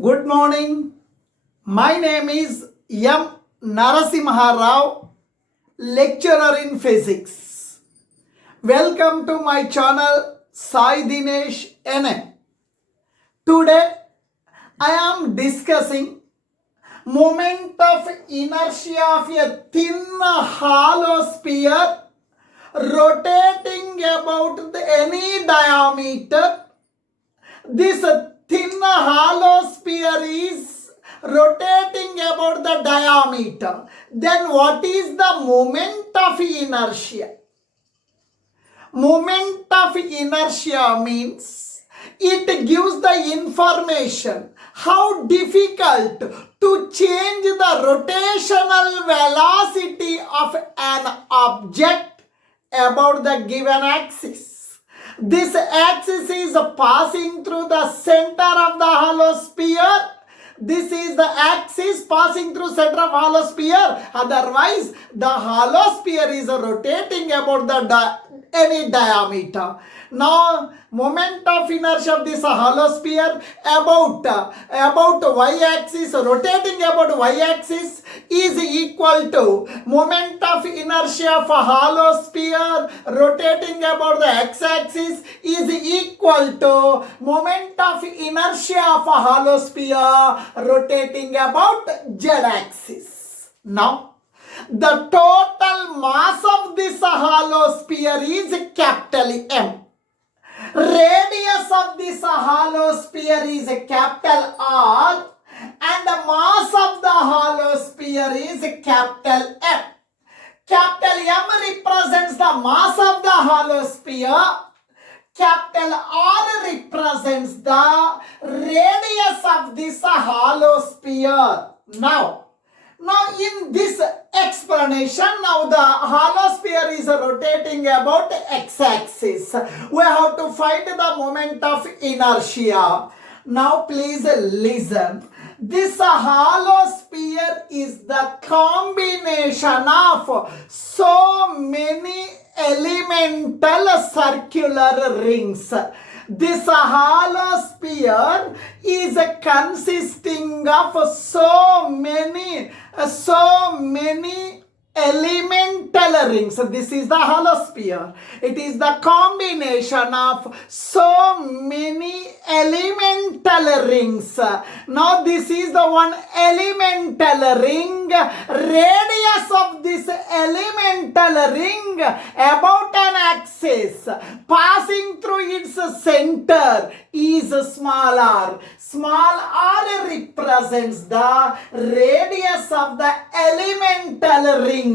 Good morning. My name is M. Narasimha Rao, lecturer in physics. Welcome to my channel Sai Dinesh NM. Today I am discussing moment of inertia of a thin hollow sphere rotating about any diameter. This thin hollow sphere is rotating about the diameter. Then what is the moment of inertia? Moment of inertia means it gives the information how difficult to change the rotational velocity of an object about the given axis. This axis is passing through the center of the hollow sphere. This is the axis passing through center of hollow sphere. Otherwise, the hollow sphere is rotating about any diameter. Now, moment of inertia of this hollow sphere about y-axis, rotating about y-axis is equal to moment of inertia of a hollow sphere rotating about the x-axis is equal to moment of inertia of a hollow sphere rotating about z-axis. Now, the total mass of this hollow sphere is capital M. Radius of this hollow sphere is capital R and the mass of the hollow sphere is capital M. Capital M represents the mass of the hollow sphere. Capital R represents the radius of this hollow sphere. Now in this explanation, now the hollow sphere is rotating about x-axis. We have to find the moment of inertia. Now please listen. This hollow sphere is the combination of so many elemental circular rings. This hollow sphere is consisting of so many elemental rings. This is the hollow sphere. It is the combination of so many elemental rings. Now this is the one elemental ring. Radius of this elemental ring about an axis passing through its center is small r. Small r represents the radius of the elemental ring.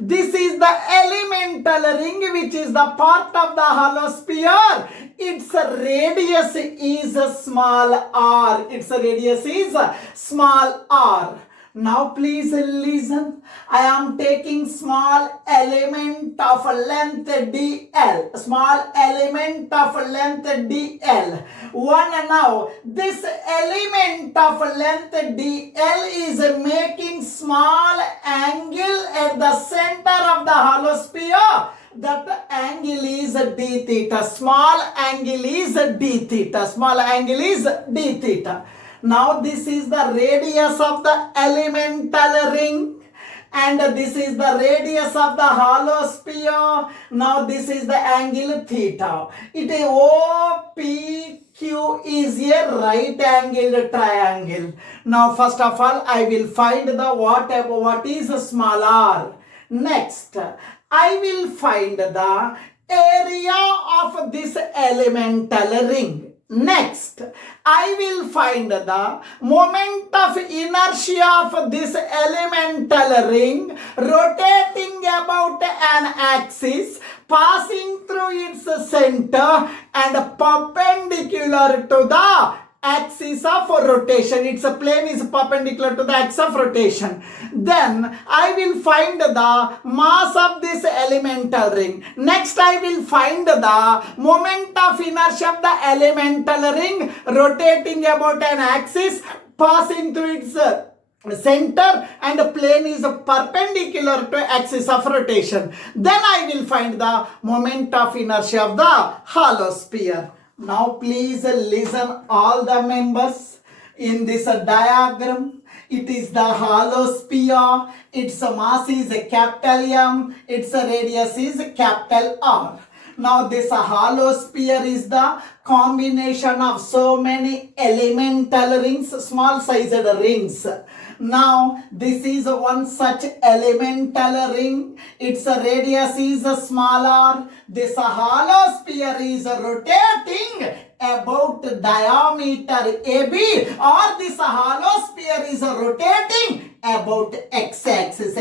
This is the elemental ring which is the part of the hollow sphere. Its radius is small r. Its radius is small r. Now please listen. I am taking small element of length dl. Small element of length dl. Now this element of length dl is making small angle at the center of the hollow sphere. That angle is d theta. Small angle is d theta. Small angle is d theta. Now this is the radius of the elemental ring and this is the radius of the hollow sphere. Now this is the angle theta. It is OPQ is a right angled triangle. Now first of all I will find the what is small r. Next I will find the area of this elemental ring. Next, I will find the moment of inertia of this elemental ring rotating about an axis passing through its center and perpendicular to the axis of rotation. Its plane is perpendicular to the axis of rotation. Then I will find the mass of this elemental ring. Next I will find the moment of inertia of the elemental ring rotating about an axis passing through its center and the plane is perpendicular to axis of rotation. Then I will find the moment of inertia of the hollow sphere. Now please listen all the members. In this diagram, it is the hollow sphere. Its mass is a capital M. Its radius is a capital R. Now this hollow sphere is the combination of so many elemental rings, small sized rings. Now this is one such elemental ring. Its radius is smaller. This hollow sphere is rotating about diameter AB, or this hollow sphere is rotating about x-axis,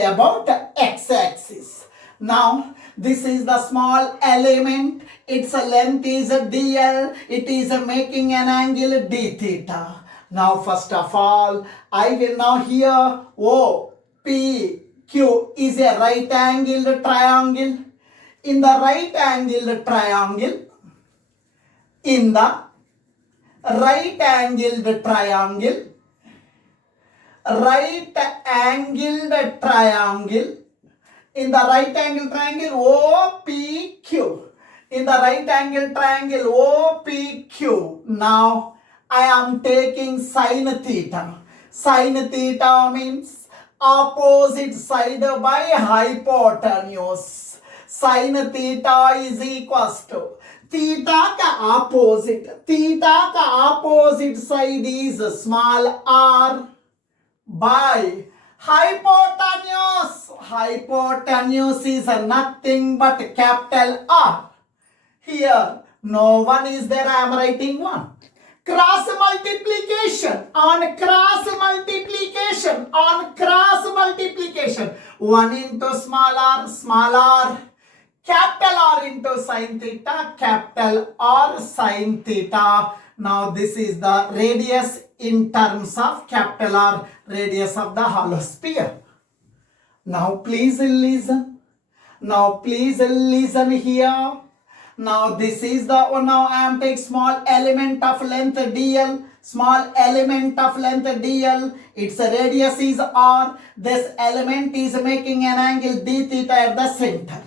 Now this is the small element. Its length is dl. It is making an angle d theta. Now first of all, I will now here OPQ is a right angled triangle. In the right angled triangle, in the right angled triangle, in the right angle triangle OPQ, in the right angle triangle OPQ, now I am taking sine theta. Sine theta means opposite side by hypotenuse. Sine theta is equals to theta ka opposite side is small r by hypotenuse. Hypotenuse is nothing but capital R. Here no one is there, I am writing 1. Cross multiplication. 1 into small r, capital R into sine theta, capital R sine theta. Now this is the radius in terms of capital R, radius of the hollow sphere. Now please listen. Here. Now this is the one. Now I am taking small element of length dl. Its radius is r. This element is making an angle d theta at the center.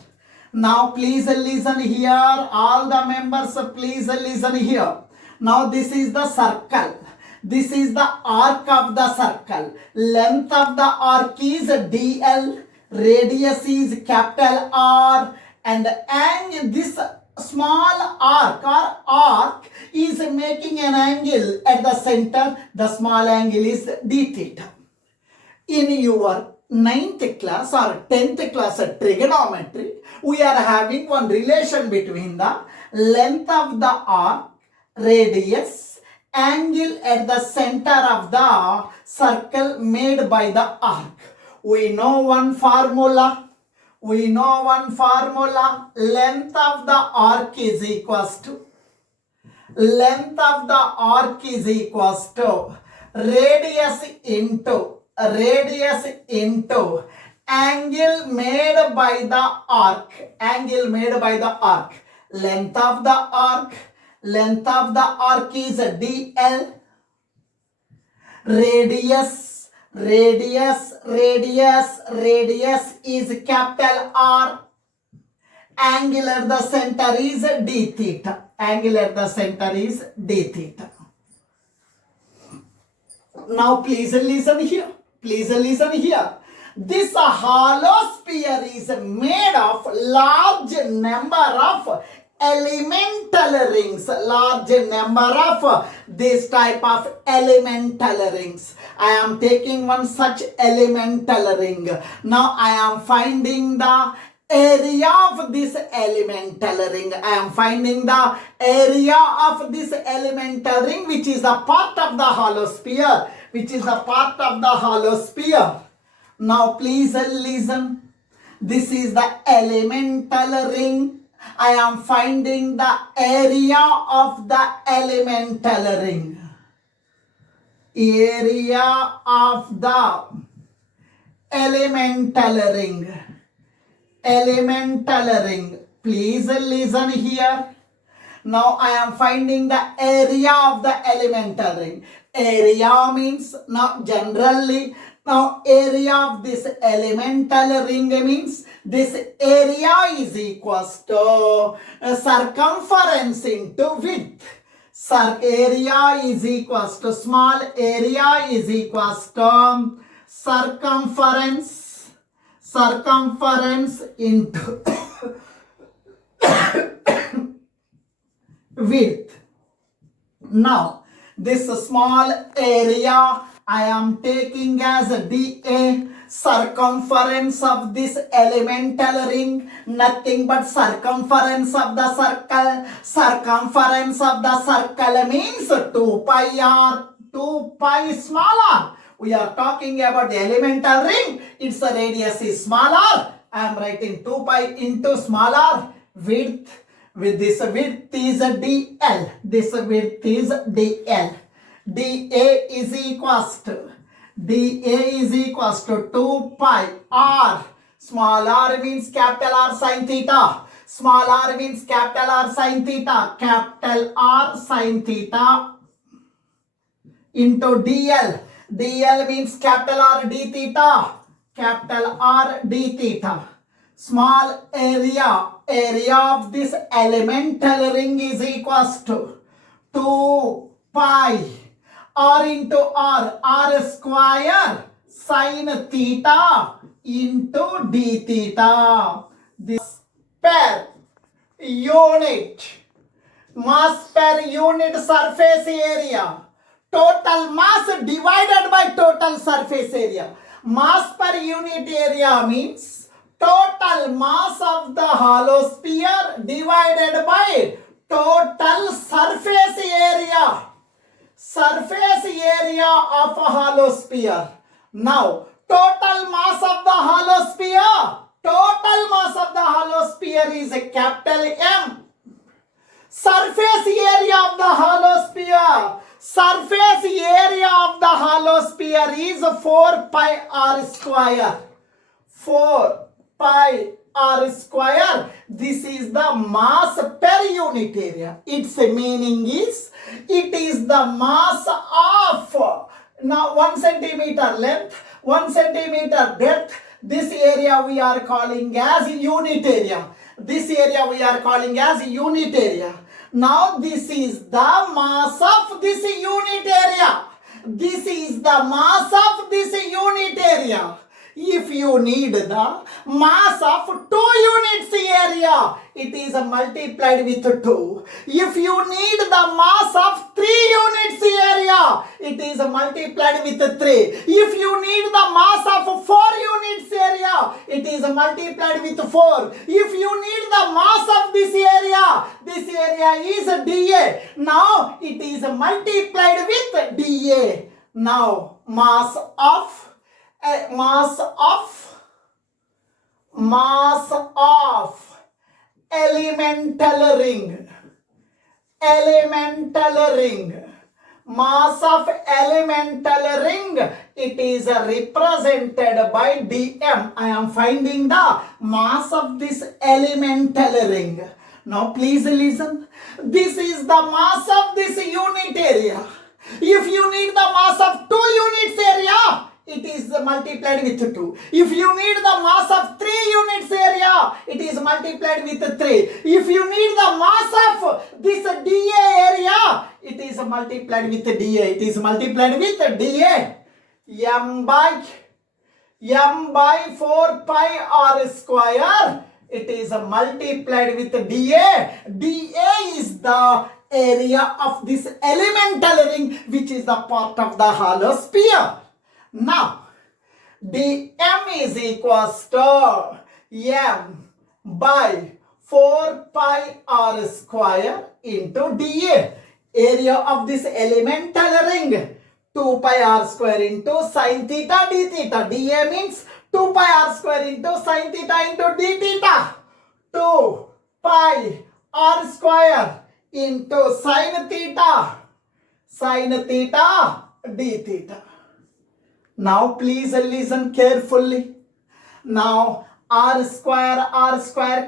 Now please listen here. All the members, please listen here. Now this is the circle. This is the arc of the circle. Length of the arc is dl. Radius is capital R. And this small arc is making an angle at the center. The small angle is d theta. In your 9th class or 10th class trigonometry, we are having one relation between the length of the arc, radius, angle at the center of the circle made by the arc. We know one formula. Length of the arc is equals to radius into angle made by the arc. Length of the arc is dl. Radius is capital R. Angle at the center is d theta. Now please listen here. This hollow sphere is made of large number of elemental rings. This type of elemental rings. I am taking one such elemental ring. Now I am finding the area of this elemental ring. Which is a part of the hollow sphere. Now please listen. This is the elemental ring. I am finding the area of the elemental ring. Please listen here. Now I am finding the area of the elemental ring. Area means, now generally, area of this elemental ring means this area is equals to circumference into width. area is equals to small area is equals to circumference into width. Now this small area I am taking as a dA. Circumference of this elemental ring, nothing but circumference of the circle. Circumference of the circle means 2 pi r, 2 pi small r. We are talking about the elemental ring, its radius is smaller. I am writing 2 pi into smaller width. With this width is dl. This width is dl. dA is equals to 2 pi r. Small r means capital R sin theta. Small r means capital R sin theta. Capital R sin theta into dl. dl means capital R d theta. Capital R d theta. Small area of this elemental ring is equals to 2 pi r into r square sin theta into d theta. This per unit mass per unit surface area. Total mass divided by total surface area. Mass per unit area means total mass of the hollow sphere divided by total surface area. Surface area of a hollow sphere. Now, total mass of the hollow sphere. Total mass of the hollow sphere is a capital M. Surface area of the hollow sphere. Surface area of the hollow sphere is 4 pi r square. 4 pi r square. This is the mass per unit area. Its meaning is it is the mass of now 1 centimeter length, 1 centimeter depth. This area we are calling as unit area. This area we are calling as unit area. Now this is the mass of this unit area. This is the mass of this unit area. If you need the mass of 2 units area, it is multiplied with 2. If you need the mass of 3 units area, it is multiplied with 3. If you need the mass of 4 units area, it is multiplied with 4. If you need the mass of this area is dA. Now it is multiplied with dA. Now mass of elemental ring. Mass of elemental ring, it is represented by dm. I am finding the mass of this elemental ring. Now please listen. This is the mass of this unit area. If you need the mass of 2 units area, it is multiplied with 2. If you need the mass of 3 units area, it is multiplied with 3. If you need the mass of this dA area, it is multiplied with dA. It is multiplied with dA. M by 4 pi r square. It is multiplied with dA. dA is the area of this elemental ring, which is the part of the hollow sphere. Now, dm is equals to m by 4 pi r square into dA. Area of this elemental ring, 2 pi r square into sin theta d theta. dA means 2 pi r square into sin theta into d theta. 2 pi r square into sin theta d theta. Now please listen carefully. Now r square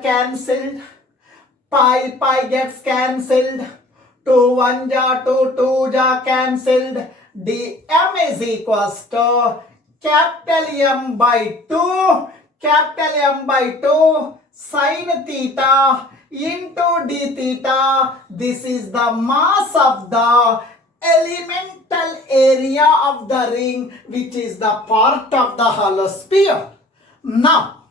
cancelled. Pi gets cancelled. 2 1 ja 2 2 ja cancelled. dm is equals to capital M by 2 sin theta into d theta. This is the mass of the elemental area of the ring, which is the part of the hollow sphere. Now,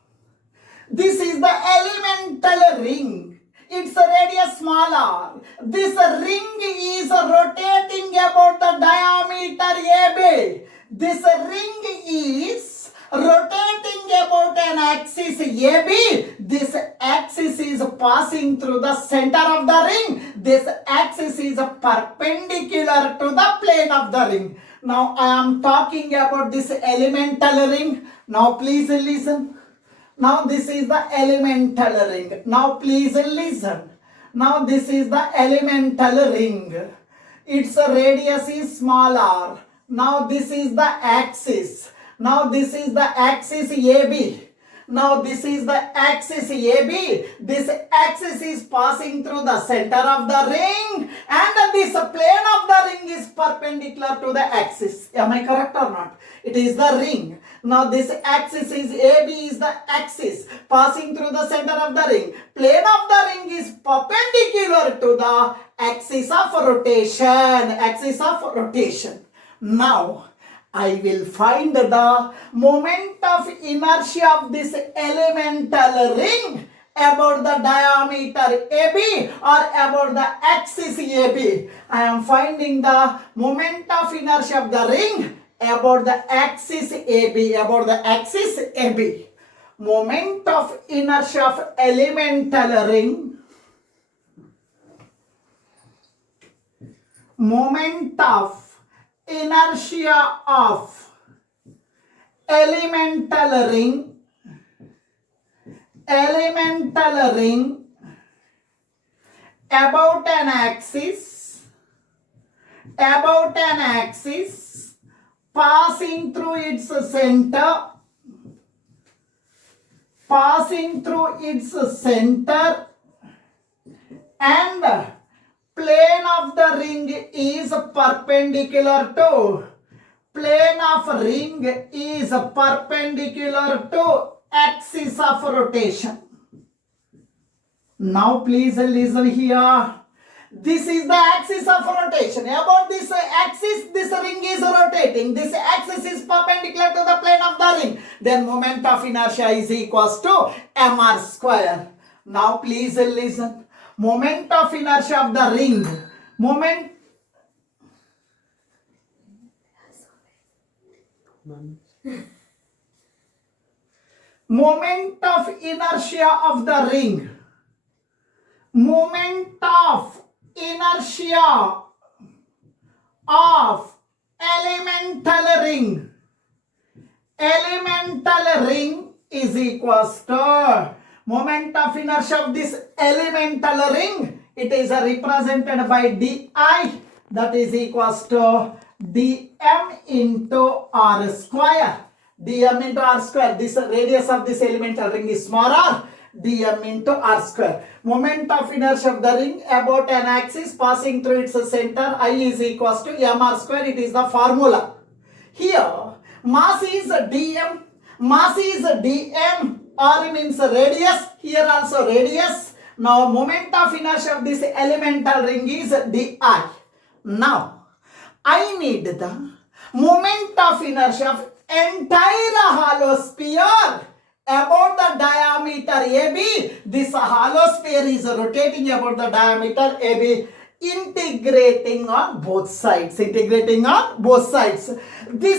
this is the elemental ring. Its radius smaller. This ring is rotating about the diameter AB. This ring is rotating about an axis AB. This axis is passing through the center of the ring. This axis is perpendicular to the plane of the ring. Now I am talking about this elemental ring. Now please listen. Now this is the elemental ring. Now please listen. Now this is the elemental ring. Its radius is smaller. Now this is the axis. Now this is the axis AB. Now this is the axis AB. This axis is passing through the center of the ring, and this plane of the ring is perpendicular to the axis. Am I correct or not? It is the ring. Now this axis is AB is the axis passing through the center of the ring. Plane of the ring is perpendicular to the axis of rotation. Axis of rotation. Now I will find the moment of inertia of this elemental ring about the diameter AB or about the axis AB. I am finding the moment of inertia of the ring about the axis AB. About the axis AB. Moment of inertia of elemental ring. Moment of inertia of elemental ring about an axis passing through its center and plane of the ring is perpendicular to axis of rotation. Now please listen here. This is the axis of rotation. About this axis, this ring is rotating. This axis is perpendicular to the plane of the ring. Then moment of inertia is equals to mr square. Now please listen. Moment of inertia of the ring. Moment of inertia of the ring. Moment of inertia of elemental ring. Elemental ring is equals to moment of inertia of this elemental ring. It is represented by di, that is equals to dm into r square. Dm into r square. This radius of this elemental ring is smaller. Dm into r square. Moment of inertia of the ring about an axis passing through its center. I is equals to mr square. It is the formula. Here mass is dm. Mass is dm. R means radius. Here also radius. Now moment of inertia of this elemental ring is di. Now I need the moment of inertia of entire hollow sphere about the diameter AB. This hollow sphere is rotating about the diameter AB, integrating on both sides. This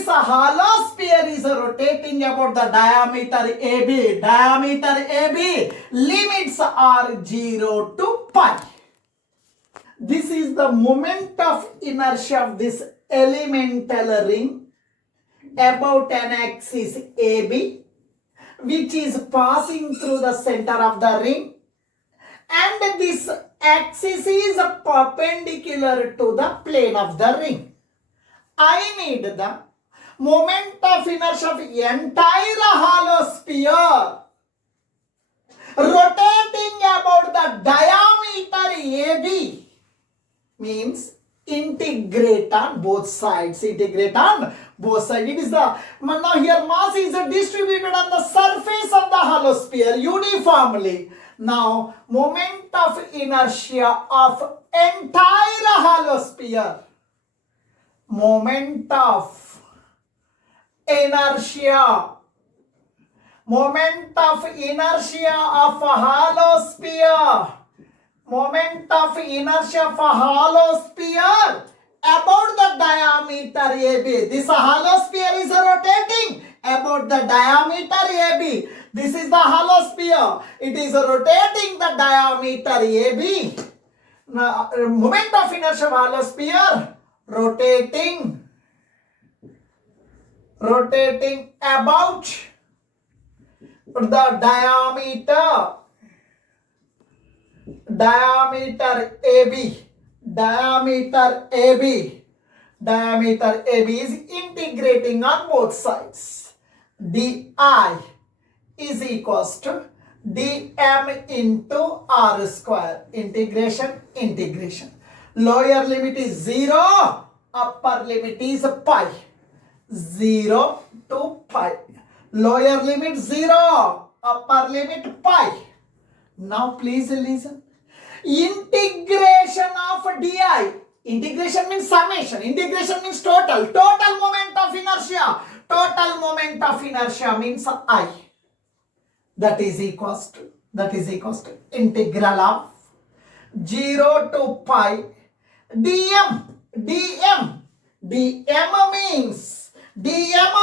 hollow sphere is rotating about the diameter AB. Diameter AB limits are 0 to pi. This is the moment of inertia of this elemental ring about an axis AB, which is passing through the center of the ring, and this axis is perpendicular to the plane of the ring. I need the moment of inertia of entire hollow sphere rotating about the diameter AB, means integrate on both sides. It is the, now here mass is distributed on the surface of the hollow sphere uniformly. Now, moment of inertia of entire hollow sphere. Moment of inertia. Moment of inertia of a hollow sphere. Moment of inertia of a hollow sphere about the diameter AB. This hollow sphere is rotating about the diameter AB. This is the hollow sphere. It is rotating the diameter AB. Now, moment of inertia of hollow sphere rotating about the diameter AB. Diameter AB is integrating on both sides. di is equals to dm into r square. Integration. Lower limit is 0. Upper limit is pi. 0 to pi. Lower limit 0. Upper limit pi. Now please listen. Integration of di. Integration means summation. Integration means total. Total moment of inertia. Total moment of inertia means I. That is equals to integral of 0 to pi dm. dm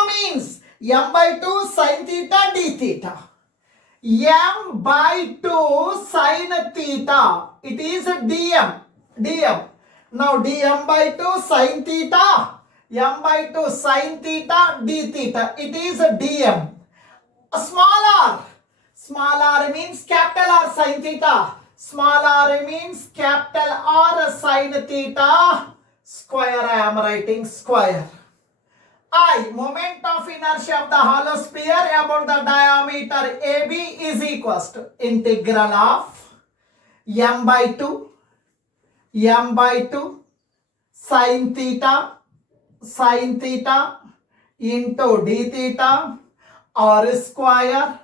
means m by 2 sin theta d theta. M by 2 sin theta. It is dm. Now dm by 2 sin theta. M by 2 sin theta d theta. It is dm. Small r means capital R sin theta. Small r means capital R sin theta. Square, I am writing square. I, moment of inertia of the hollow sphere about the diameter AB is equals to integral of m by 2 sin theta into d theta r square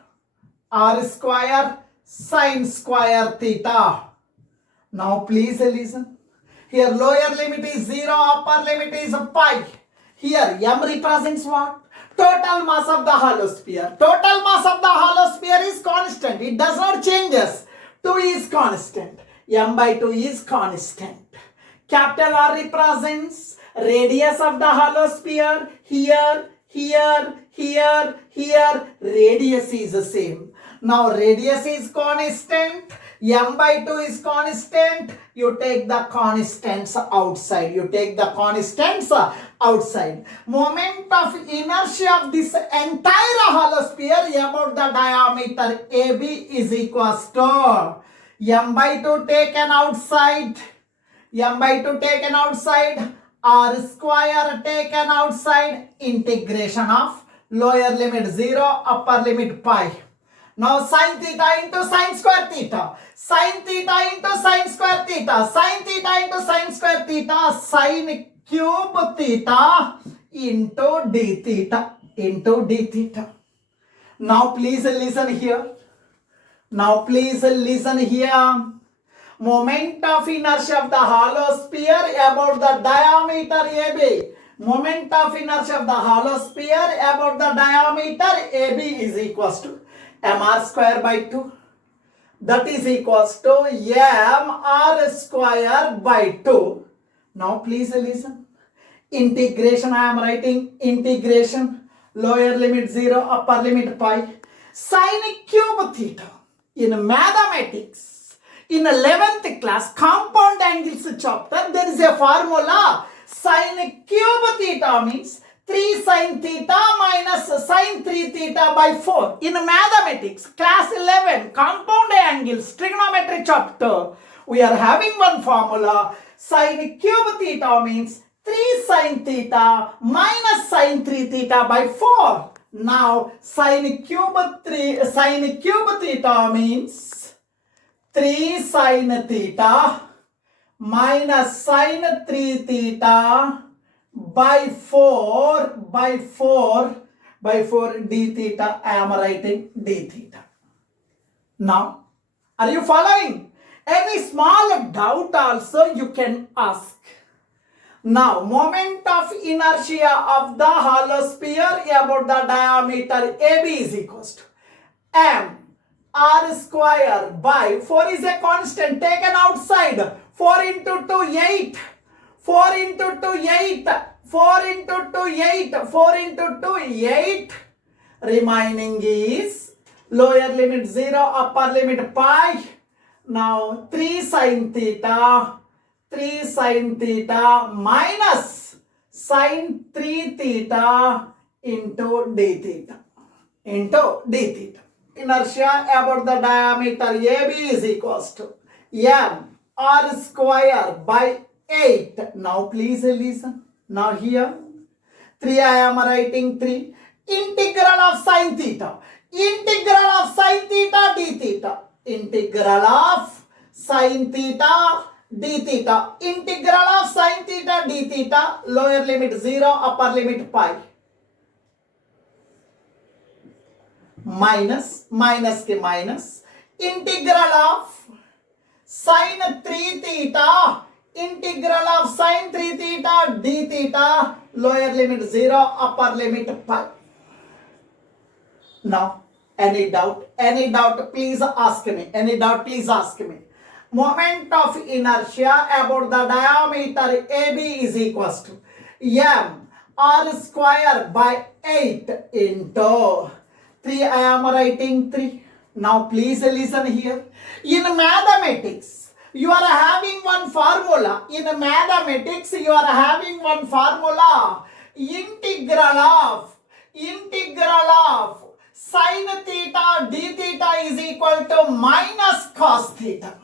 sin square theta. Now please listen. Here lower limit is 0, upper limit is pi. Here m represents what? Total mass of the hollow sphere. Total mass of the hollow sphere is constant. It does not changes. 2 is constant. M by 2 is constant. Capital R represents radius of the hollow sphere. Here, radius is the same. Now radius is constant. M by 2 is constant. You take the constants outside. Moment of inertia of this entire hollow sphere about the diameter AB is equals to m by 2 taken outside, r square taken outside, integration of lower limit 0, upper limit pi. Now sin theta into sin square theta. Sin theta into sin square theta. Sin theta into sin square theta. Sin cube theta into d theta. Now please listen here. Moment of inertia of the hollow sphere about the diameter AB. Moment of inertia of the hollow sphere about the diameter AB is equals to mr square by 2. That is equals to mr square by 2. Now please listen. Integration, I am writing integration. Lower limit 0, upper limit pi. Sin cube theta. In mathematics, in 11th class, compound angles chapter, there is a formula. Sin cube theta means 3 sin theta minus sin 3 theta by 4. In mathematics, class 11, compound angles, trigonometry chapter, we are having one formula. Sin cube theta means 3 sin theta minus sin 3 theta by 4. Now, sin cube theta means 3 sin theta minus sin 3 theta by 4 d theta. I am writing d theta. Now Are you following? Any small doubt also you can ask. Now, moment of inertia of the hollow sphere about the diameter AB is equals to m r square by 4 is a constant taken outside. 4 into 2, 8. 4 into 2, 8. 4 into 2, 8. 4 into 2, 8. Remaining is lower limit 0, upper limit pi. Now 3 sin theta. 3 sin theta minus sin 3 theta into d theta. Inertia about the diameter AB is equals to m r square by 8. Now please listen. Now here 3 I am writing 3. Integral of sin theta. Integral of sin theta d theta. Integral of sin theta d theta. Integral of sin theta d theta. Lower limit 0, upper limit pi. Minus के minus. Integral of sin 3 theta. Integral of sin 3 theta d theta. Lower limit 0, upper limit pi. Now, any doubt? Any doubt? Please ask me. Any doubt? Please ask me. Moment of inertia about the diameter AB is equals to m r square by 8 into 3. I am writing 3. Now please listen here. In mathematics, you are having one formula. In mathematics, you are having one formula. Integral of sin theta d theta is equal to minus cos theta.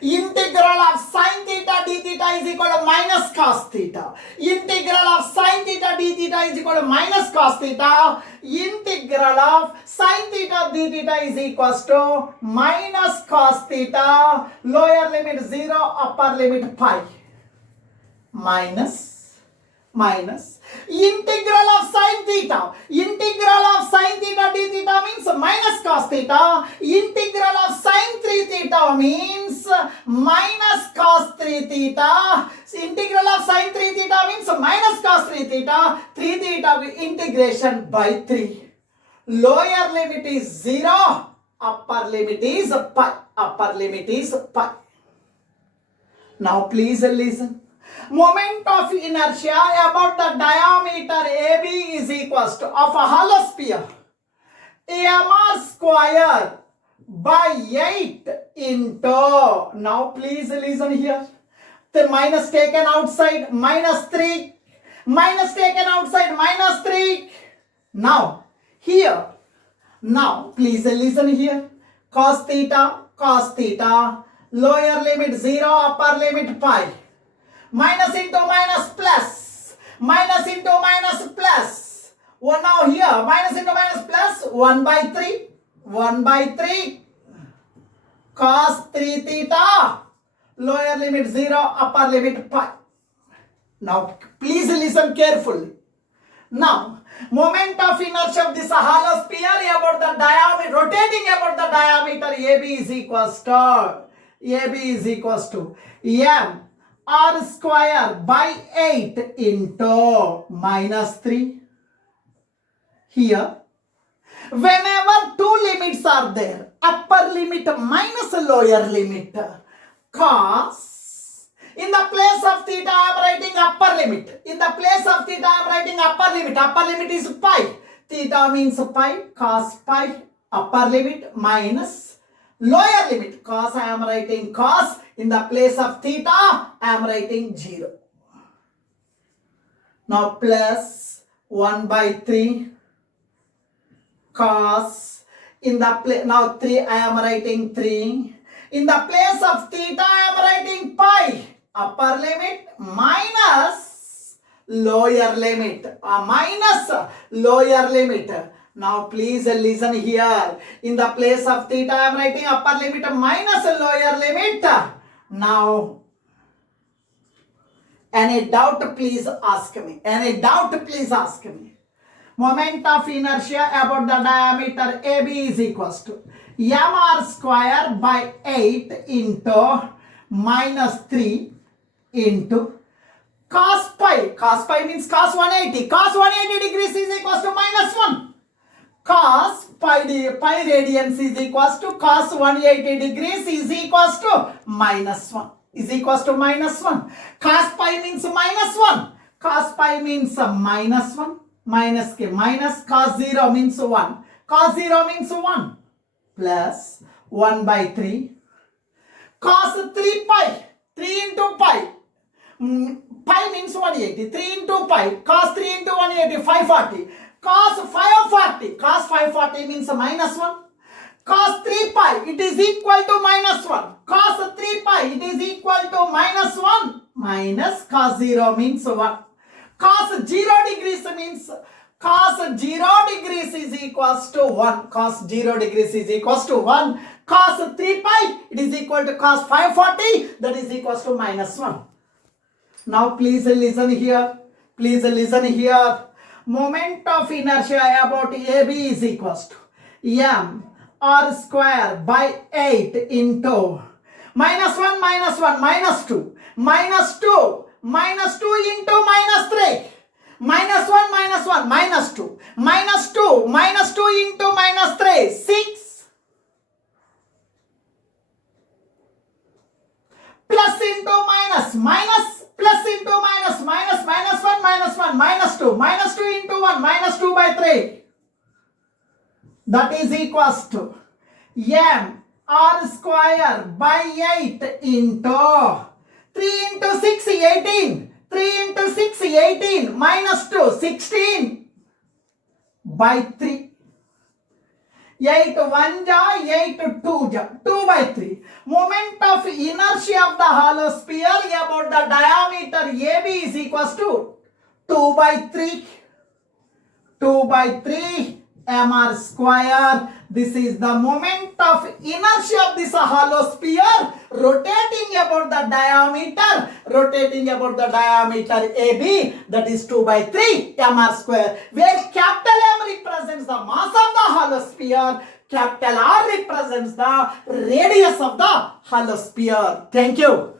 Integral of sin theta d theta is equal to minus cos theta. Integral of sin theta d theta is equal to minus cos theta. Integral of sin theta d theta is equals to minus cos theta. Lower limit 0, upper limit pi. Minus integral of sin theta. Integral of sin theta d theta means minus cos theta. Integral of sin 3 theta means minus cos 3 theta. Integral of sin 3 theta means minus cos 3 theta. 3 theta integration by 3. Lower limit is 0. Upper limit is pi. Now please listen. Moment of inertia about the diameter AB is equals to of a hollow sphere mr square by 8 into. Now please listen here. The minus taken outside minus 3. Minus taken outside minus 3. Now here. Now please listen here. Cos theta. Lower limit 0, upper limit pi. Minus into minus plus. Minus into minus plus. Well, now here, minus into minus plus, 1 by 3. 1 by 3. Cos 3 theta. Lower limit 0, upper limit pi. Now, please listen carefully. Now, moment of inertia of this hollow sphere about the diameter, rotating about the diameter AB is equals to m r square by 8 into minus 3. Here, whenever two limits are there, upper limit minus lower limit, cos, in the place of theta I am writing upper limit. In the place of theta I am writing upper limit. Upper limit is pi. Theta means pi, cos pi, upper limit minus lower limit. Cos I am writing cos. In the place of theta, I am writing 0. Now plus 1 by 3 cos. In the place, now 3 I am writing 3. In the place of theta, I am writing pi. Upper limit minus lower limit. Minus lower limit. Now please listen here. In the place of theta, I am writing upper limit minus lower limit. Now, any doubt please ask me. Any doubt please ask me. Moment of inertia about the diameter AB is equals to mr square by 8 into minus 3 into cos pi. Cos pi means cos 180. Cos 180 degrees is equals to minus 1. Cos pi radians is equals to cos 180 degrees is equals to minus 1. Is equals to minus 1. Cos pi means minus 1. Cos pi means minus 1. Minus k minus cos 0 means 1. Cos 0 means 1 plus 1 by 3. Cos 3 pi. 3 into pi. Pi means 180. 3 into pi. Cos 3 into 180. 540. Cos 540. Cos 540 means minus 1. Cos 3 pi. It is equal to minus 1. Cos 3 pi. It is equal to minus 1. Minus cos 0 means 1. Cos 0 degrees means cos 0 degrees is equals to 1. Cos 0 degrees is equals to 1. Cos 3 pi. It is equal to cos 540. That is equals to minus 1. Now please listen here. Please listen here. Moment of inertia about AB is equals to m r square by 8 into minus 1 minus 1 minus 2 minus 2 minus 2 into minus 3 minus 1 minus 1 minus 2 minus 2 minus 2 into minus 3 6 plus into minus minus plus into minus minus minus 1 minus 1 minus 2 into 1 minus 2 by 3. That is equals to m r square by 8 into 3 into 6 18. 3 into 6 18 minus 2 16 by 3. 8 1 ja 8 2 ja 2 by 3. Moment of inertia of the hollow sphere about the diameter AB is equals to 2 by 3. 2 by 3 mr square. This is the moment of inertia of this hollow sphere rotating about the diameter AB, that is 2 by 3 mr square, where capital M represents the mass of the hollow sphere, capital R represents the radius of the hollow sphere. Thank you.